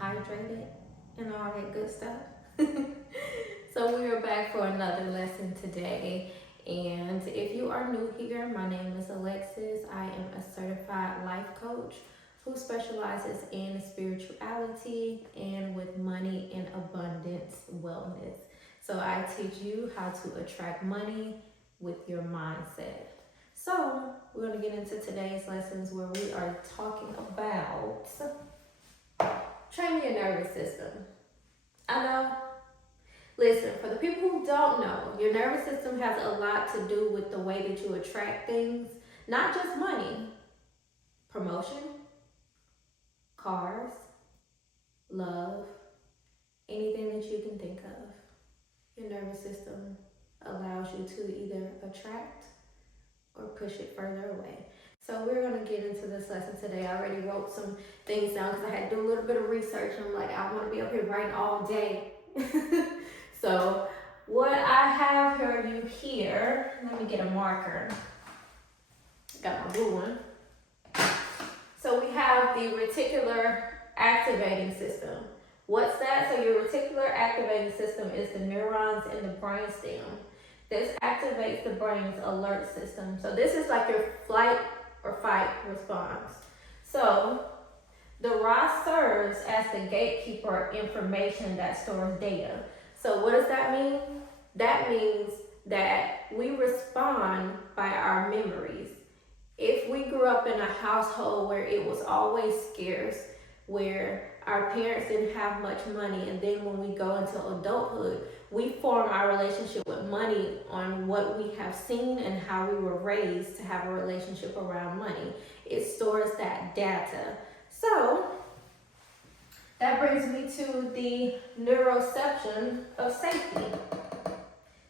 hydrated, and all that good stuff. So we are back for another lesson today. And if you are new here, my name is Alexis. I am a certified life coach who specializes in spirituality and with money and abundance wellness. So I teach you how to attract money with your mindset. So we're going to get into today's lessons where we are talking about training your nervous system. I know. Listen, for the people who don't know, your nervous system has a lot to do with the way that you attract things, not just money, promotion, cars, love, anything that you can think of. Your nervous system allows you to either attract or push it further away. So we're going to get into this lesson today. I already wrote some things down because I had to do a little bit of research. I'm like, I want to be up here writing all day. So what I have for you here, let me get a marker. Got my blue one. So we have the reticular activating system. What's that? So your reticular activating system is the neurons in the brainstem. This activates the brain's alert system. So this is like your flight or fight response. So the ROS serves as the gatekeeper of information that stores data. So what does that mean? That means that we respond by our memories. If we grew up in a household where it was always scarce, where our parents didn't have much money, and then when we go into adulthood, we form our relationship with money on what we have seen and how we were raised to have a relationship around money. It stores that data. So that brings me to the neuroception of safety.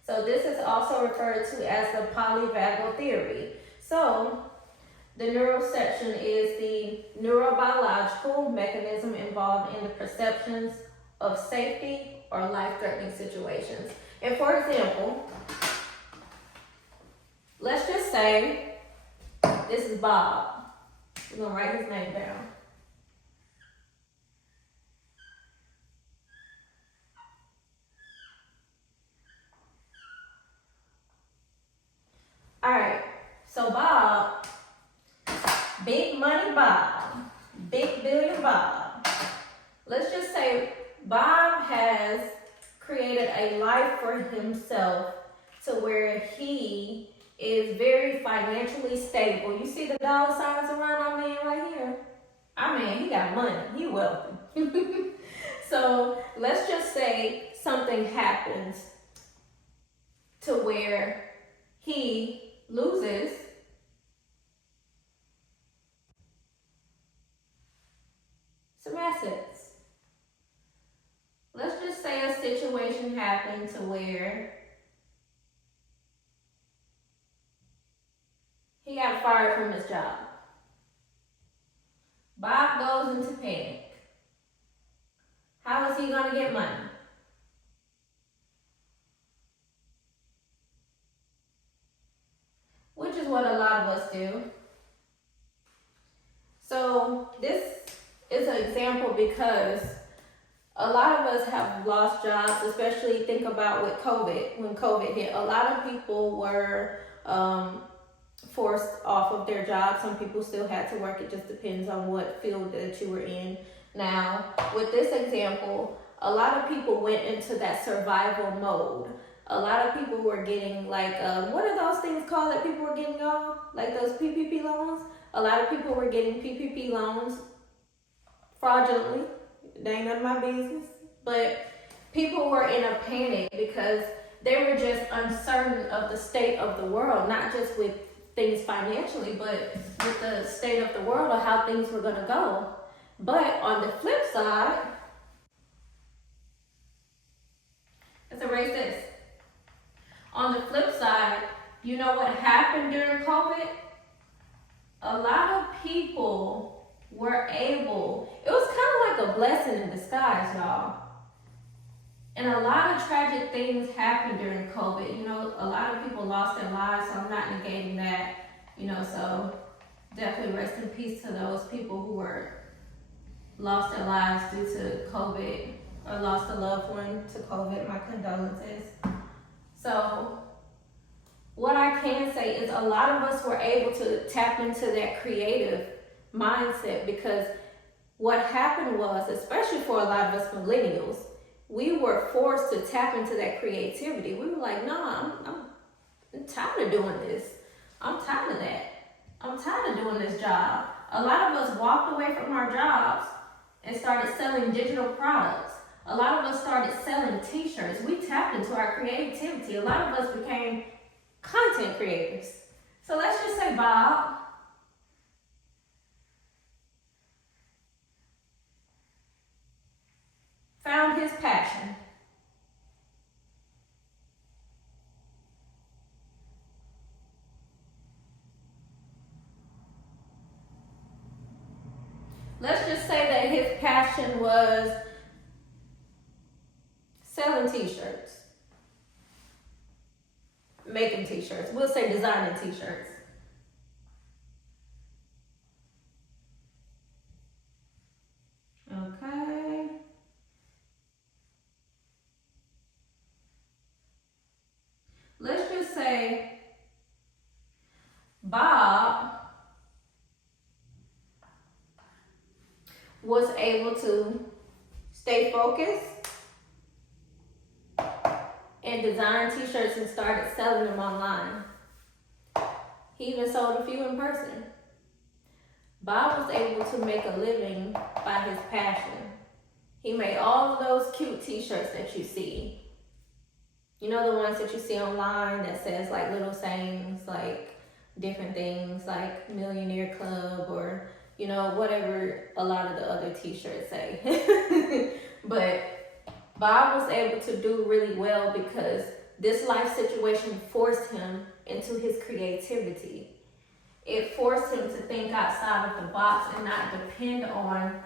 So this is also referred to as the polyvagal theory. So the neuroception is the neurobiological mechanism involved in the perceptions of safety or life-threatening situations. And for example, let's just say this is Bob. We're gonna write his name down. All right, so Bob, big money Bob, big billion Bob. Let's just say Bob has created a life for himself to where he is very financially stable. You see the dollar signs around our man right here? I mean, he got money, he wealthy. So let's just say something happens to where he loses some assets. Let's just say a situation happened to where he got fired from his job. Bob goes into panic. How is he going to get money? Which is what a lot of us do. So this is an example because a lot of us have lost jobs, especially think about with COVID, when COVID hit. A lot of people were forced off of their jobs. Some people still had to work. It just depends on what field that you were in. Now, with this example, a lot of people went into that survival mode. A lot of people were getting like, what are those things called that people were getting on? Like those PPP loans? A lot of people were getting PPP loans fraudulently. They ain't none of my business. But people were in a panic because they were just uncertain of the state of the world, not just with things financially, but with the state of the world or how things were going to go. But on the flip side, let's erase this. On the flip side, you know what happened during COVID? A lot of people were able, it was kind of like a blessing in disguise, y'all. And a lot of tragic things happened during COVID. You know, a lot of people lost their lives, so I'm not negating that. You know, so definitely rest in peace to those people who were lost their lives due to COVID or lost a loved one to COVID. My condolences. So what I can say is a lot of us were able to tap into that creative mindset, because what happened was, especially for a lot of us millennials, we were forced to tap into that creativity. We were like, no, I'm tired of doing this. I'm tired of that. I'm tired of doing this job. A lot of us walked away from our jobs and started selling digital products. A lot of us started selling t-shirts. We tapped into our creativity. A lot of us became content creators. So let's just say Bob found his passion. Let's just say that his passion was selling t-shirts, making t-shirts. We'll say designing t-shirts. Okay. Let's just say Bob was able to stay focused and design t-shirts and started selling them online. He even sold a few in person. Bob was able to make a living by his passion. He made all of those cute t-shirts that you see. You know, the ones that you see online that says like little sayings, like different things like Millionaire Club, or, you know, whatever a lot of the other t-shirts say. But Bob was able to do really well because this life situation forced him into his creativity. It forced him to think outside of the box and not depend on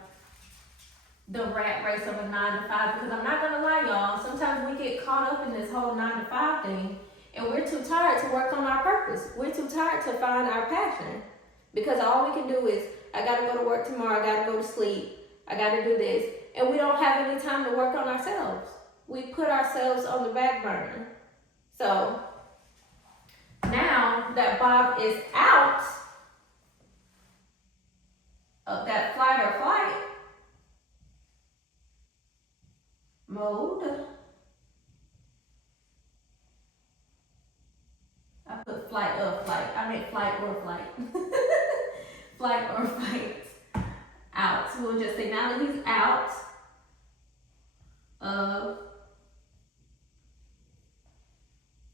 the rat race of a 9 to 5. Because I'm not gonna lie, y'all, sometimes we get caught up in this whole 9 to 5 thing, and we're too tired to work on our purpose. We're too tired to find our passion, because all we can do is, I gotta go to work tomorrow, I gotta go to sleep, I gotta do this, and we don't have any time to work on ourselves. We put ourselves on the back burner. So now that Bob is out of that flight or flight mode, I put flight or flight. I meant flight or flight. Flight or flight. Out. So we'll just say now that he's out of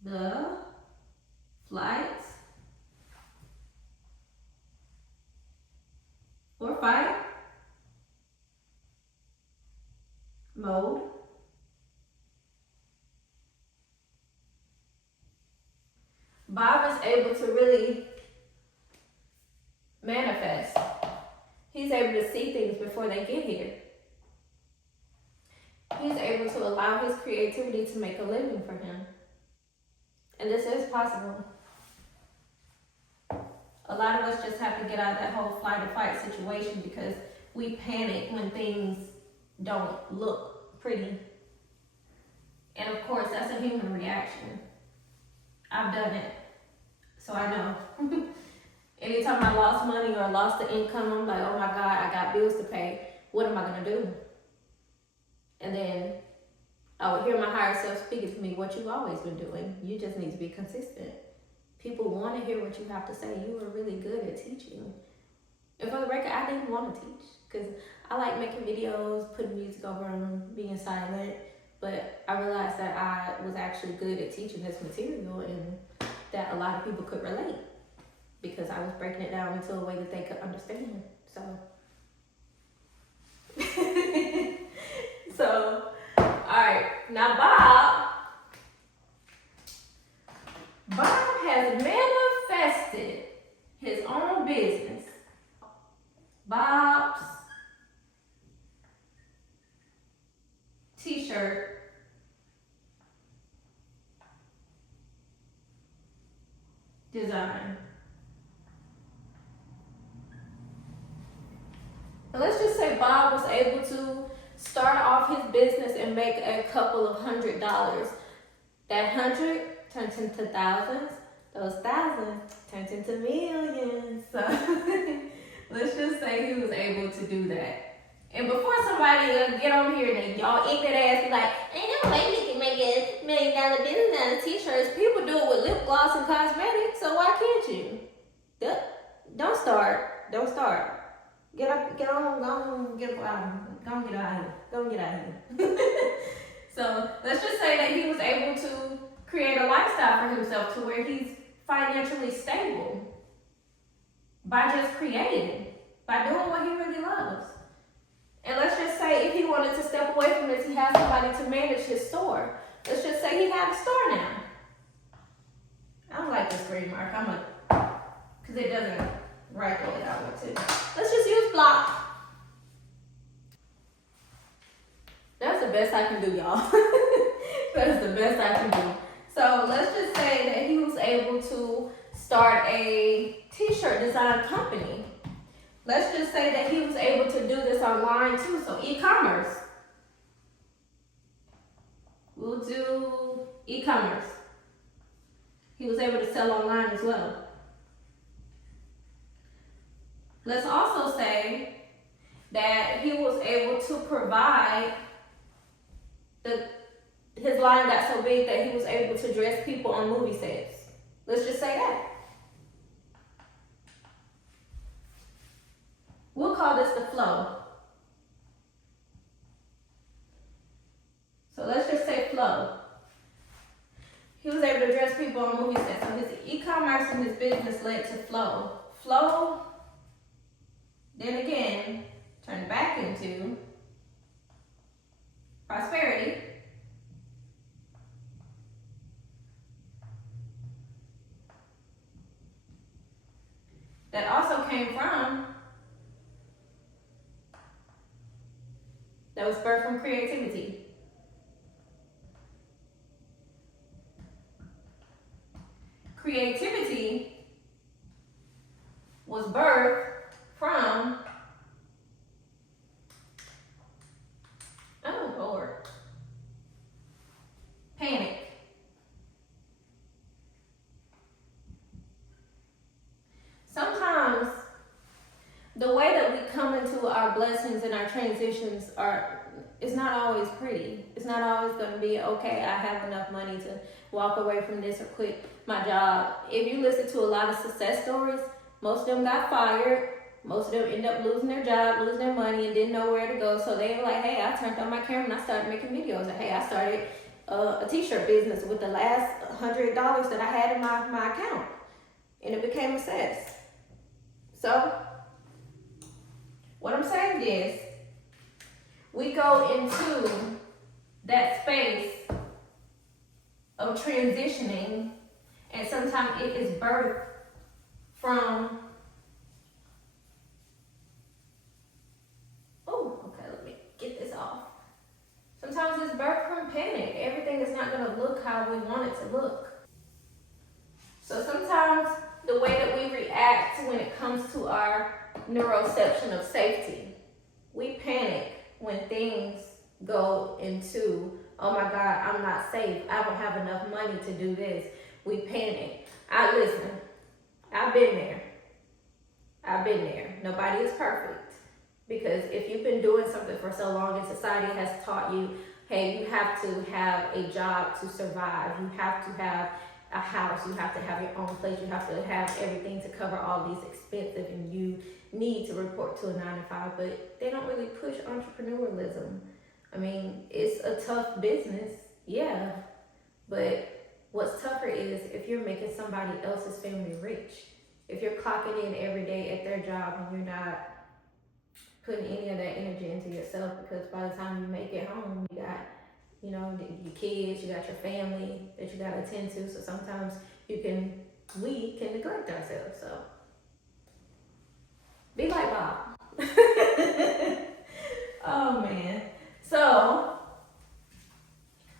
the flight or fight mode, Bob is able to really manifest. He's able to see things before they get here. He's able to allow his creativity to make a living for him. And this is possible. A lot of us just have to get out of that whole flight or fight situation, because we panic when things don't look pretty. And of course, that's a human reaction. I've done it, so I know. Anytime I lost money or lost the income, I'm like, oh my God, I got bills to pay. What am I gonna do? And then I would hear my higher self speaking to me, what you've always been doing. You just need to be consistent. People want to hear what you have to say. You are really good at teaching. And for the record, I didn't want to teach, because I like making videos, putting music over them, being silent. But I realized that I was actually good at teaching this material, and that a lot of people could relate, because I was breaking it down into a way that they could understand. So, alright, now Bob has manifested his own business. Bob's t-shirt design. Let's just say Bob was able to start off his business and make a couple of $100. That 100 turns into thousands. Those thousands turns into millions. So let's just say he was able to do that. And before somebody get on here and y'all ignorant ass be like, ain't no way we can make $1 million business out of t-shirts. People do it with lip gloss and cosmetics, so why can't you? Don't start. Don't start. Get on, get out of here. Go get out of here. So let's just say that he was able to create a lifestyle for himself to where he's financially stable by just creating, by doing what he really loves. And let's just say if he wanted to step away from this, he has somebody to manage his store. Let's just say he has a store now. I don't like this green mark. Because it doesn't write the way I want to. Let's just use block. That's the best I can do, y'all. That's the best I can do. So let's just say that he was able to start a t-shirt design company. Let's just say that he was able to do this online too, so e-commerce. We'll do e-commerce. He was able to sell online as well. Let's also say that he was able to provide his line got so big that he was able to dress people on movie sets. Let's just say that. We'll call this the flow. So let's just say flow. He was able to dress people on movie sets. So his e-commerce and his business led to flow. Flow, then again, turned back into prosperity. That also came from, that was birthed from creativity. Creativity was birthed from, oh Lord, panic. Sometimes the way that we come into our blessings and our transitions it's not always pretty. It's not always going to be, okay, I have enough money to walk away from this or quit my job. If you listen to a lot of success stories, most of them got fired. Most of them end up losing their job, losing their money, and didn't know where to go. So they were like, hey, I turned on my camera and I started making videos. Or, hey, I started a t-shirt business with the last $100 that I had in my account. And it became a success. So what I'm saying is, we go into that space of transitioning, and sometimes it is birthed from, let me get this off. Sometimes it's birthed from panic. Everything is not going to look how we want it to look. So sometimes the way that we react when it comes to our neuroception of safety, we panic when things go into, oh my God, I'm not safe. I don't have enough money to do this. We panic. Listen, I've been there. Nobody is perfect. Because if you've been doing something for so long and society has taught you, hey, you have to have a job to survive. You have to have a house. You have to have your own place. You have to have everything to cover all these expenses, and you need to report to a 9-to-5, but they don't really push entrepreneurialism. I mean, it's a tough business, yeah, but what's tougher is if you're making somebody else's family rich. If you're clocking in every day at their job and you're not putting any of that energy into yourself, because by the time you make it home, you got, your kids, you got your family that you got to attend to, so sometimes we can neglect ourselves, so. Be like Bob. Oh man. So,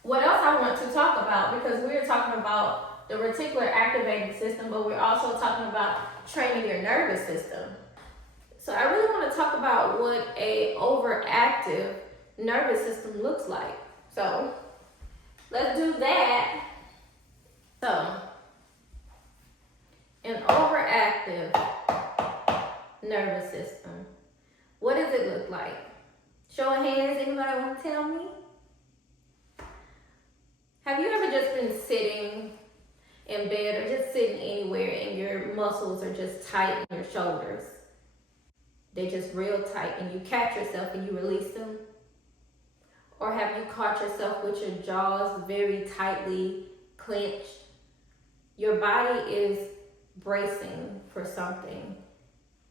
what else I want to talk about, because we're talking about the reticular activating system, but we're also talking about training your nervous system. So I really want to talk about what a overactive nervous system looks like. So let's do that. So an overactive nervous system, what does it look like? Show of hands, anybody want to tell me? Have you ever just been sitting in bed or just sitting anywhere and your muscles are just tight in your shoulders? They're just real tight and you catch yourself and you release them? Or have you caught yourself with your jaws very tightly clenched? Your body is bracing for something.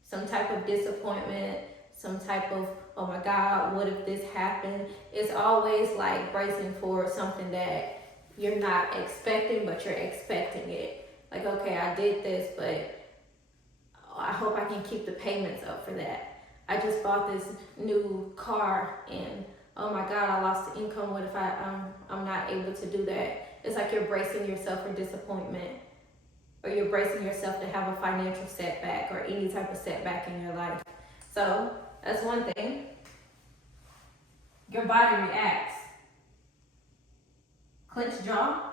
Some type of disappointment, some type of, oh my God, what if this happened? It's always like bracing for something that you're not expecting, but you're expecting it. Like, okay, I did this, but I hope I can keep the payments up for that. I just bought this new car and oh my God, I lost the income. What if I'm not able to do that? It's like you're bracing yourself for disappointment, or you're bracing yourself to have a financial setback or any type of setback in your life. So that's one thing. Your body reacts. Clenched jaw.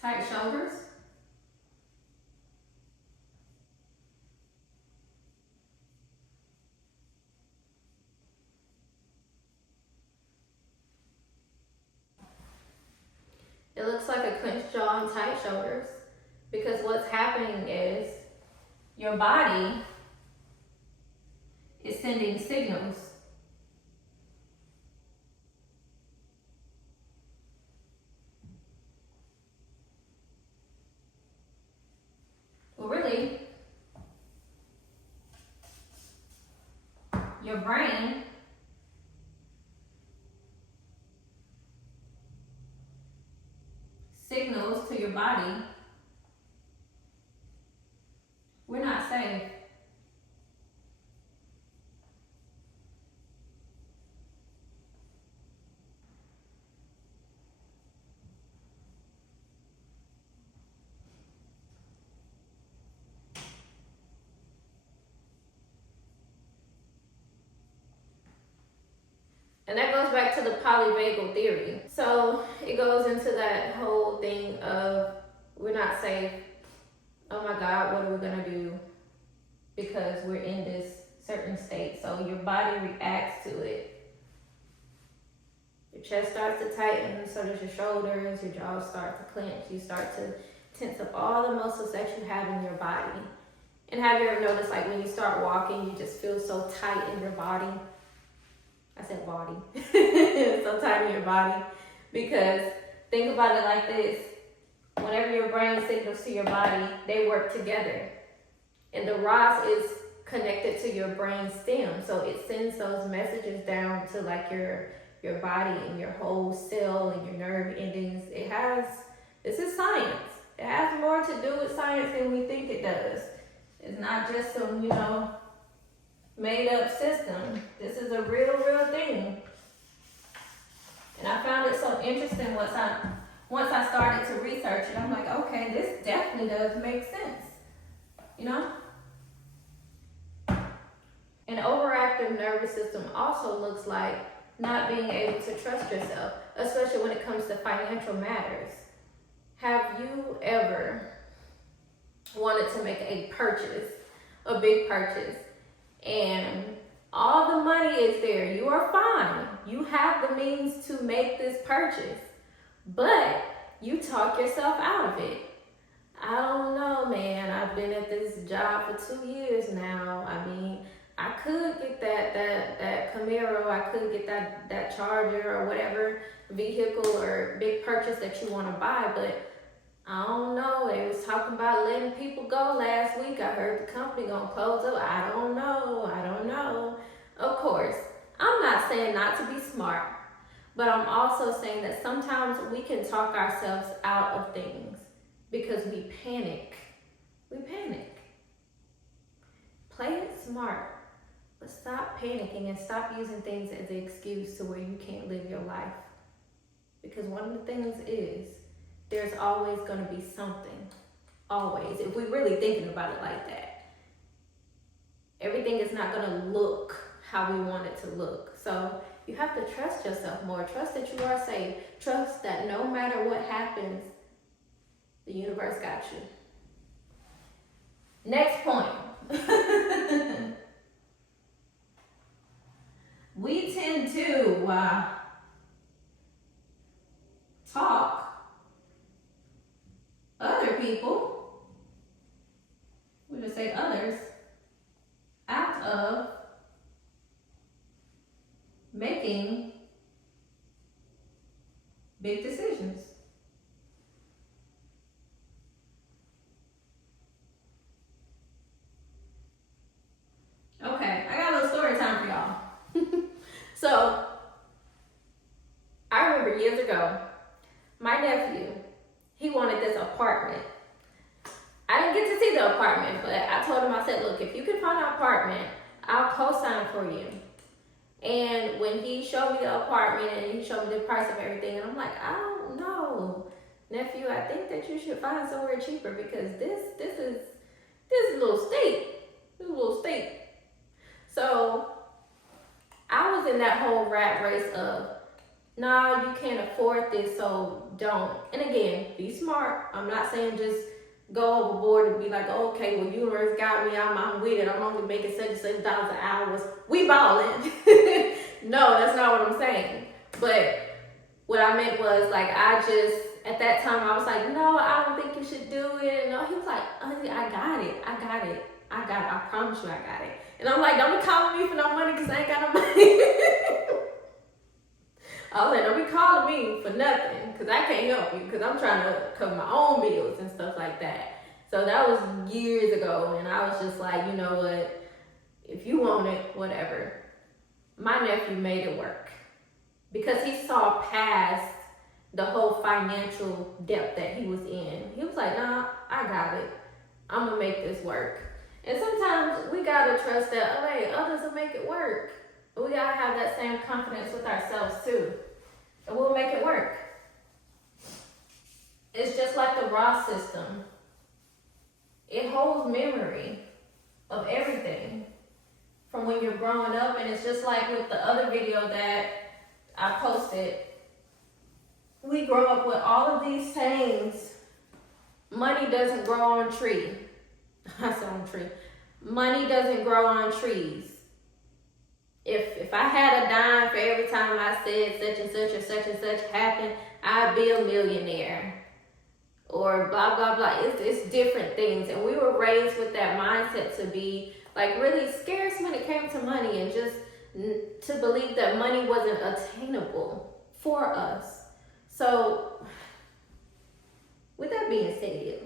Tight shoulders. It looks like a clenched jaw and tight shoulders because what's happening is your body is sending signals. Well, really, your brain signals to your body, we're not safe. And that goes back to the polyvagal theory. So it goes into that whole thing of we're not safe. Oh my God, what are we gonna do? Because we're in this certain state. So your body reacts to it. Your chest starts to tighten, so does your shoulders, your jaws start to clench, you start to tense up all the muscles that you have in your body. And have you ever noticed, like when you start walking, you just feel so tight in your body? I said body. So tight in your body. Because think about it like this. Whenever your brain signals to your body, they work together. And the ROS is connected to your brain stem. So it sends those messages down to like your body and your whole cell and your nerve endings. This is science. It has more to do with science than we think it does. It's not just some, made up system. This is a real thing. And I found it so interesting once I started to research it. I'm like, okay, this definitely does make sense. An overactive nervous system also looks like not being able to trust yourself, especially when it comes to financial matters. Have you ever wanted to make a big purchase, and all the money is there? You are fine. You have the means to make this purchase, but you talk yourself out of it. I don't know, man. I've been at this job for 2 years now. I mean, I could get that Camaro, I could get that Charger or whatever vehicle or big purchase that you want to buy, but I don't know. They was talking about letting people go last week. I heard the company gonna close up. I don't know. Of course, I'm not saying not to be smart, but I'm also saying that sometimes we can talk ourselves out of things because we panic. Play it smart, But stop panicking and stop using things as an excuse to where you can't live your life. Because one of the things is, there's always going to be something. Always. If we're really thinking about it like that. Everything is not going to look how we want it to look. So you have to trust yourself more. Trust that you are safe. Trust that no matter what happens, the universe got you. Next point. We tend to talk other people, we just say others, out of making big decisions. Okay, I got a little story time for y'all. So, I remember years ago, my nephew, he wanted this apartment. I didn't get to see the apartment, but I told him, I said, look, if you can find an apartment, I'll co-sign for you. And when he showed me the apartment and he showed me the price of everything, and I'm like, I don't know, nephew, I think that you should find somewhere cheaper because this is a little steep. This is a little steep. So I was in that whole rat race of, nah, you can't afford this, so don't. And again, be smart. I'm not saying just go overboard and be like, oh, okay, well, universe got me, I'm with it. I'm only making $76 an hour. We balling. No, that's not what I'm saying. But what I meant was, like, at that time, I was like, no, I don't think you should do it. No, he was like, honey, I got it. I promise you I got it. And I'm like, don't be calling me for no money because I ain't got no money. I was like, don't be calling me for nothing because I can't help you because I'm trying to cover my own bills and stuff like that. So that was years ago, and I was just like, you know what? If you want it, whatever. My nephew made it work because he saw past the whole financial depth that he was in. He was like, nah, I got it. I'm going to make this work. And sometimes we got to trust that, oh, hey, others will make it work. But we got to have that same confidence with ourselves too. And we'll make it work. It's just like the raw system. It holds memory of everything from when you're growing up. And it's just like with the other video that I posted. We grow up with all of these sayings. Money doesn't grow on a tree. I said on a tree. Money doesn't grow on trees. If I had a dime for every time I said such and such or such and such happened, I'd be a millionaire. Or blah, blah, blah. It's different things. And we were raised with that mindset to be like really scarce when it came to money and just to believe that money wasn't attainable for us. So, with that being said,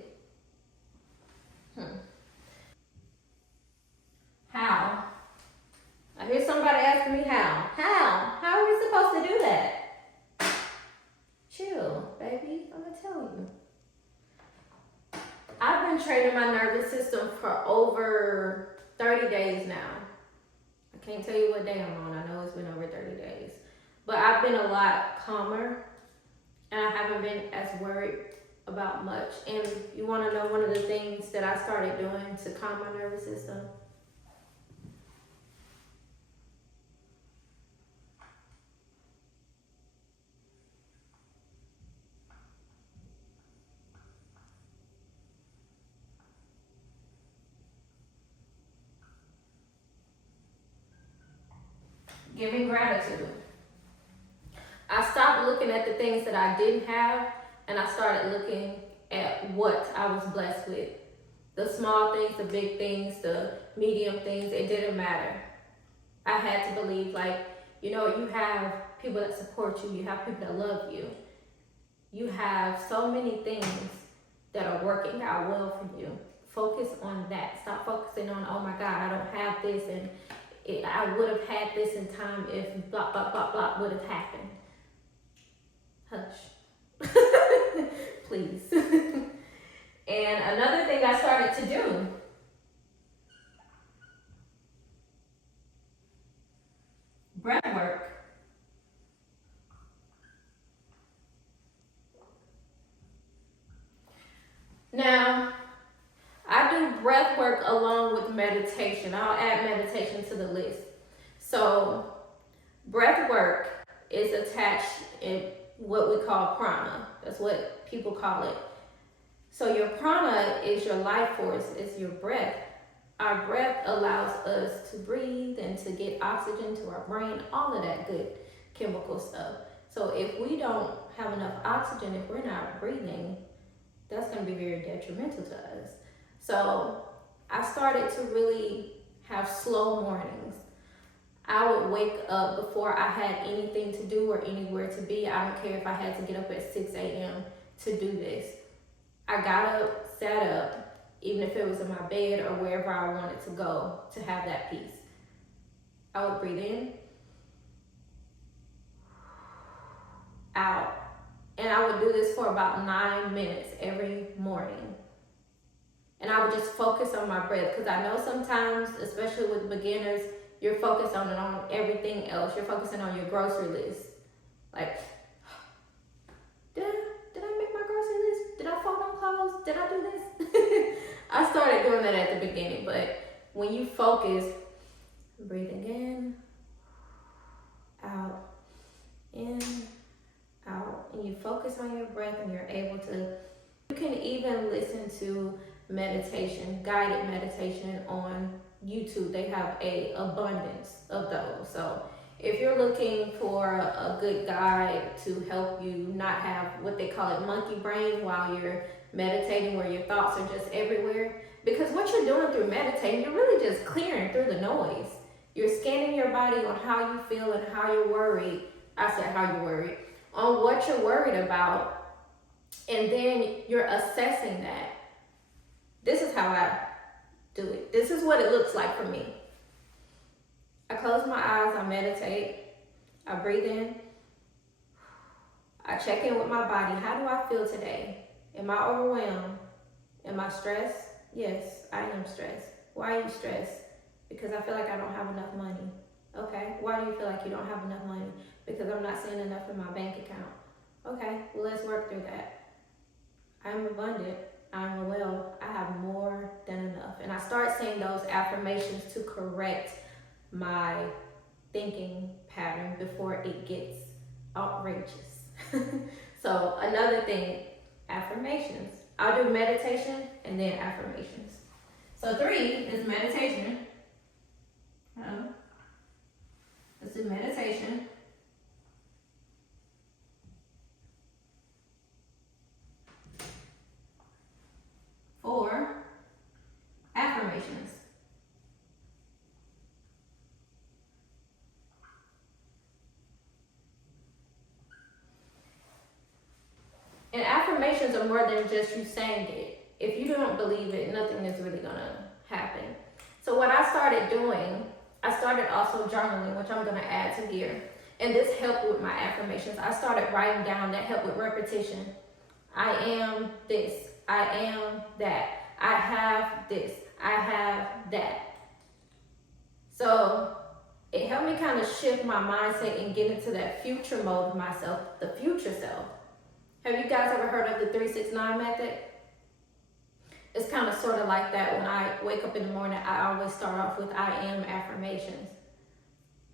how? I hear somebody asking me how. How are we supposed to do that? Chill, baby. I'm gonna tell you. I've been training my nervous system for over 30 days now. I can't tell you what day I'm on. I know it's been over 30 days. But I've been a lot calmer and I haven't been as worried about much. And you want to know one of the things that I started doing to calm my nervous system? Giving gratitude. I stopped looking at the things that I didn't have and I started looking at what I was blessed with. The small things, the big things, the medium things, it didn't matter. I had to believe, like, you know, you have people that support you, you have people that love you. You have so many things that are working out well for you. Focus on that. Stop focusing on, oh my God, I don't have this and I would have had this in time if blah, blah, blah, blah would have happened. Hush. Please. And another thing I started to do Now, I do breath work along with meditation. I'll add meditation to the list. So, breath work is attached in what we call prana. That's what people call it. So, your prana is your life force, it's your breath. Our breath allows us to breathe and to get oxygen to our brain, all of that good chemical stuff. So, if we don't have enough oxygen, if we're not breathing, that's going to be very detrimental to us. So I started to really have slow mornings. I would wake up before I had anything to do or anywhere to be. I don't care if I had to get up at 6 a.m. to do this. I got up, sat up, even if it was in my bed or wherever I wanted to go to have that peace. I would breathe in, out. And I would do this for about 9 minutes every morning. And I would just focus on my breath, because I know sometimes, especially with beginners, you're focused on everything else. You're focusing on your grocery list. Like, did I make my grocery list? Did I fold on clothes? Did I do this? I started doing that at the beginning, but when you focus, breathing in, out, in, out, and you focus on your breath, and you're able to, you can even listen to meditation, guided meditation on YouTube. They have a abundance of those. So if you're looking for a good guide to help you not have what they call it monkey brain while you're meditating, where your thoughts are just everywhere, because what you're doing through meditating, you're really just clearing through the noise. You're scanning your body on how you feel and how you're worried. I said how you're worried, on what you're worried about, and then you're assessing that. This is how I do it. This is what it looks like for me. I close my eyes, I meditate, I breathe in, I check in with my body. How do I feel today? Am I overwhelmed? Am I stressed? Yes, I am stressed. Why are you stressed? Because I feel like I don't have enough money. Okay, why do you feel like you don't have enough money? Because I'm not seeing enough in my bank account. Okay, well, let's work through that. I'm abundant. I'm well. I have more than enough. And I start saying those affirmations to correct my thinking pattern before it gets outrageous. So another thing, affirmations. I'll do meditation and then affirmations. So 3 is meditation. Let's do meditation. 4, affirmations. And affirmations are more than just you saying it. If you don't believe it, nothing is really gonna happen. So what I started doing, I started also journaling, which I'm gonna add to here. And this helped with my affirmations. I started writing down, that helped with repetition. I am this. I am that. I have this. I have that. So it helped me kind of shift my mindset and get into that future mode of myself, the future self. Have you guys ever heard of the 3-6-9 method? It's kind of sort of like that. When I wake up in the morning, I always start off with I am affirmations.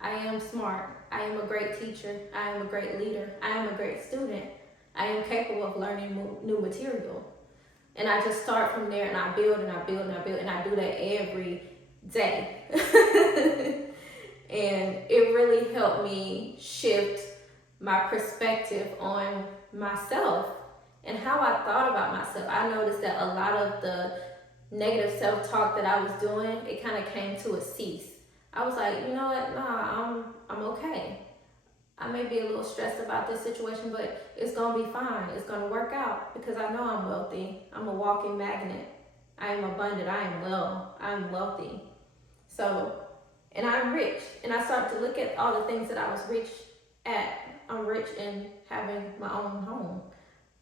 I am smart. I am a great teacher. I am a great leader. I am a great student. I am capable of learning new material. And I just start from there, and I build and I build and I build, and I do that every day. And it really helped me shift my perspective on myself and how I thought about myself. I noticed that a lot of the negative self-talk that I was doing, it kind of came to a cease. I was like, you know what? Nah, I'm okay. I may be a little stressed about this situation, but it's gonna be fine. It's gonna work out because I know I'm wealthy. I'm a walking magnet. I am abundant. I am well. I'm wealthy. So, and I'm rich. And I started to look at all the things that I was rich at. I'm rich in having my own home.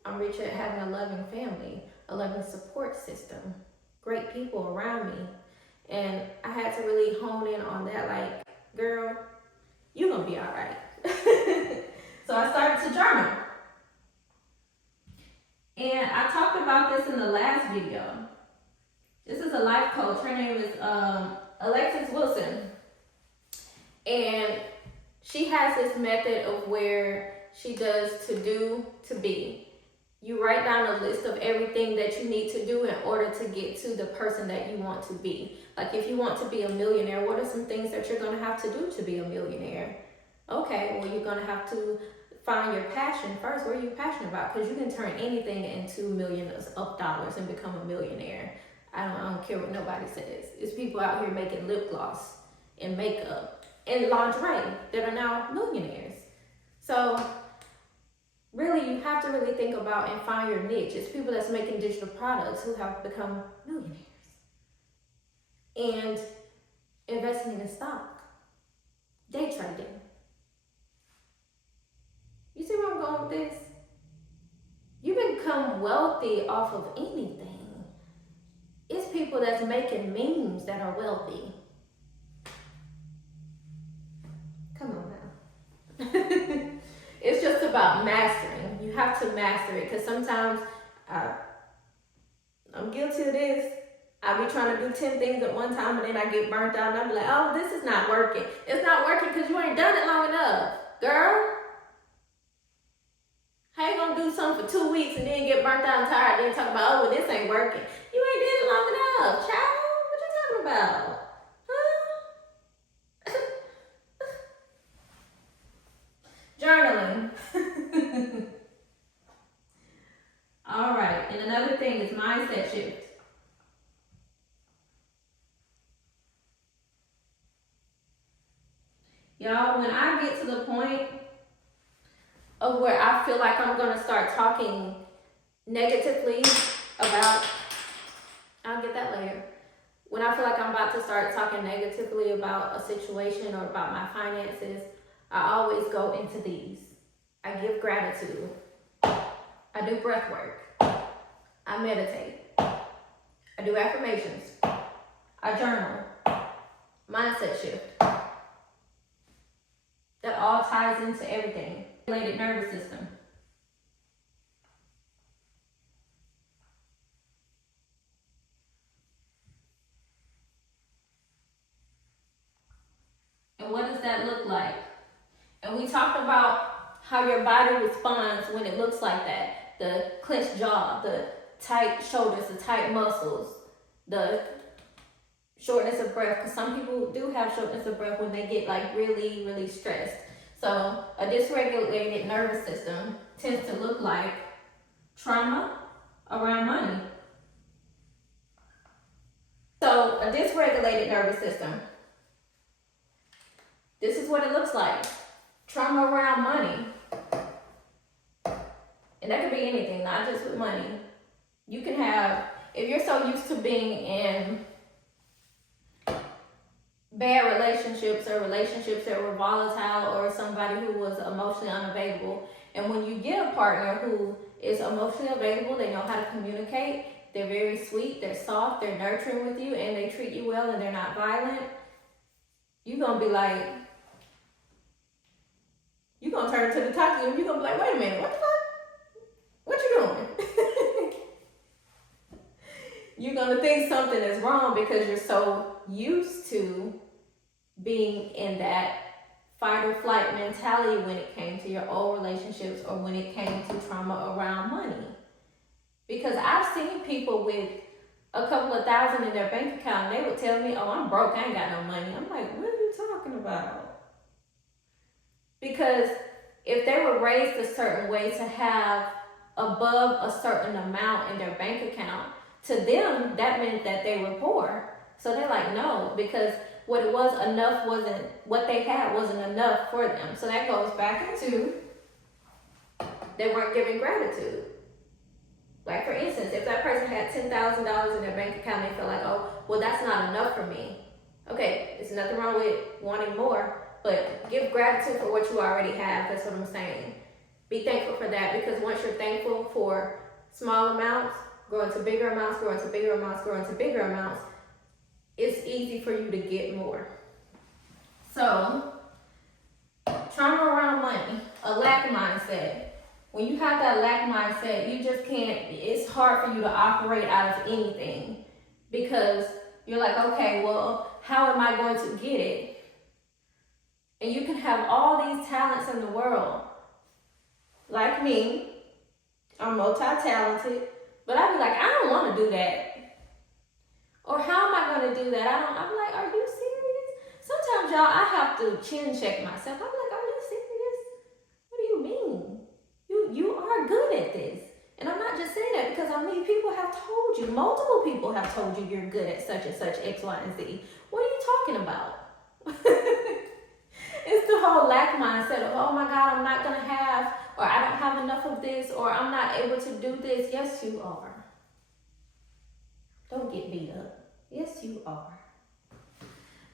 I'm rich at having a loving family, a loving support system, great people around me. And I had to really hone in on that, like, girl, you're gonna be all right. So I started to journal. And I talked about this in the last video. This is a life coach. Her name is Alexis Wilson. And she has this method of where she does to do, to be. You write down a list of everything that you need to do in order to get to the person that you want to be. Like if you want to be a millionaire, what are some things that you're going to have to do to be a millionaire? Okay, well, you're going to have to find your passion first. What are you passionate about? Because you can turn anything into millions of dollars and become a millionaire. I don't care what nobody says. It's people out here making lip gloss and makeup and lingerie that are now millionaires. So really, you have to really think about and find your niche. It's people that's making digital products who have become millionaires. And investing in stock, day trading. You see where I'm going with this? You become wealthy off of anything. It's people that's making memes that are wealthy. Come on now. It's just about mastering. You have to master it, because sometimes I'm guilty of this. I be trying to do 10 things at one time and then I get burnt out and I be like, oh, this is not working. It's not working because you ain't done it long enough. Girl, how you gonna do something for 2 weeks and then get burnt out and tired and then talk about, oh, well, this ain't working? You ain't did it long enough, child. What you talking about? Huh? Journaling. All right, and another thing is mindset shift. Y'all, when I get to the point of where I feel like I'm gonna start talking negatively about, I'll get that later. When I feel like I'm about to start talking negatively about a situation or about my finances, I always go into these. I give gratitude. I do breath work. I meditate. I do affirmations. I journal. Mindset shift. That all ties into everything. Related nervous system. And what does that look like? And we talked about how your body responds when it looks like that. The clenched jaw, the tight shoulders, the tight muscles, the shortness of breath, because some people do have shortness of breath when they get like really, really stressed. So a dysregulated nervous system tends to look like trauma around money. So a dysregulated nervous system, this is what it looks like. Trauma around money. And that could be anything, not just with money. You can have, if you're so used to being in bad relationships or relationships that were volatile or somebody who was emotionally unavailable, and when you get a partner who is emotionally available, they know how to communicate, they're very sweet, they're soft, they're nurturing with you, and they treat you well and they're not violent, you're going to be like, you're going to turn to the toxic and you're going to be like, wait a minute, what the fuck? What you doing? You're going to think something is wrong because you're so used to being in that fight or flight mentality when it came to your old relationships or when it came to trauma around money. Because I've seen people with a couple of thousand in their bank account and they would tell me, oh, I'm broke, I ain't got no money. I'm like, what are you talking about? Because if they were raised a certain way to have above a certain amount in their bank account, to them, that meant that they were poor. So they're like, no, because what it was enough wasn't, what they had wasn't enough for them. So that goes back into, they weren't giving gratitude. Like for instance, if that person had $10,000 in their bank account, they feel like, oh, well, that's not enough for me. Okay, there's nothing wrong with wanting more, but give gratitude for what you already have. That's what I'm saying. Be thankful for that, because once you're thankful for small amounts, grow into bigger amounts, grow into bigger amounts, grow into bigger amounts, it's easy for you to get more. So, trauma around money, a lack mindset. When you have that lack mindset, you just can't, it's hard for you to operate out of anything because you're like, okay, well, how am I going to get it? And you can have all these talents in the world. Like me, I'm multi-talented, but I'd be like, I don't want to do that. Or how am I going to do that? I'm like, are you serious? Sometimes, y'all, I have to chin check myself. I'm like, are you serious? What do you mean? You are good at this. And I'm not just saying that because people have told you, multiple people have told you you're good at such and such X, Y, and Z. What are you talking about? It's the whole lack mindset of, oh my God, I'm not going to have, or I don't have enough of this, or I'm not able to do this. Yes, you are. Don't get beat up. Yes, you are.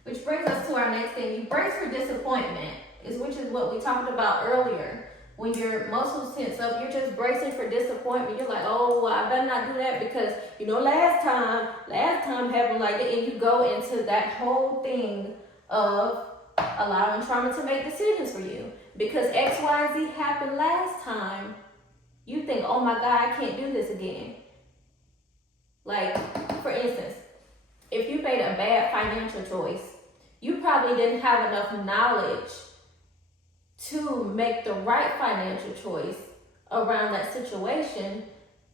Which brings us to our next thing. You brace for disappointment, which is what we talked about earlier. When your muscles tense up, you're just bracing for disappointment. You're like, oh, well, I better not do that because, last time happened like that. And you go into that whole thing of allowing trauma to make decisions for you. Because X, Y, and Z happened last time, you think, oh my God, I can't do this again. Like, for instance, if you made a bad financial choice, you probably didn't have enough knowledge to make the right financial choice around that situation.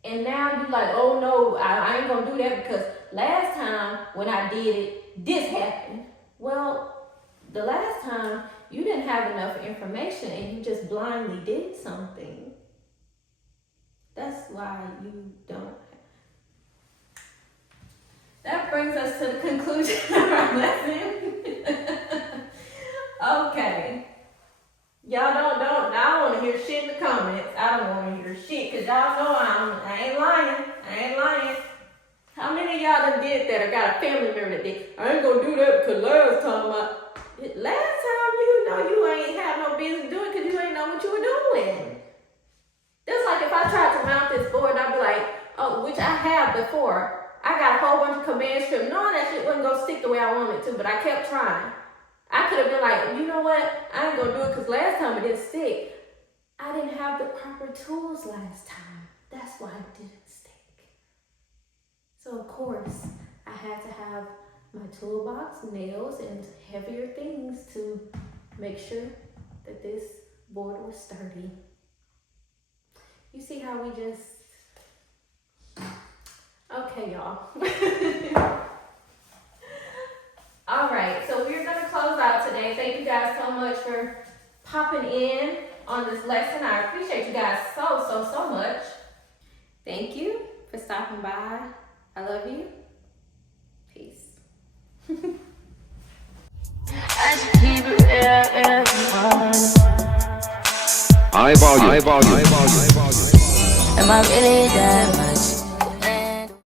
And now you're like, oh no, I ain't gonna do that because last time when I did it, this happened. Well, the last time you didn't have enough information and you just blindly did something. That's why you don't. That brings us to the conclusion of our lesson. Okay. Y'all I don't want to hear shit in the comments. I don't want to hear shit because y'all know I ain't lying. How many of y'all done did that or got a family member that did? I ain't gonna do that because last time you ain't have no business doing because you ain't know what you were doing. That's like if I tried to mount this board, I'd be like, oh, which I have before. I got a whole bunch of command strips knowing that shit wasn't gonna stick the way I wanted to, but I kept trying. I could have been like, you know what? I ain't gonna do it because last time it didn't stick. I didn't have the proper tools last time. That's why it didn't stick. So of course, I had to have my toolbox, nails, and heavier things to make sure that this board was sturdy. You see how we just... Okay, y'all. All right, so we're going to close out today. Thank you guys so much for popping in on this lesson. I appreciate you guys so much. Thank you for stopping by. I love you. Peace. High volume. Am I really that?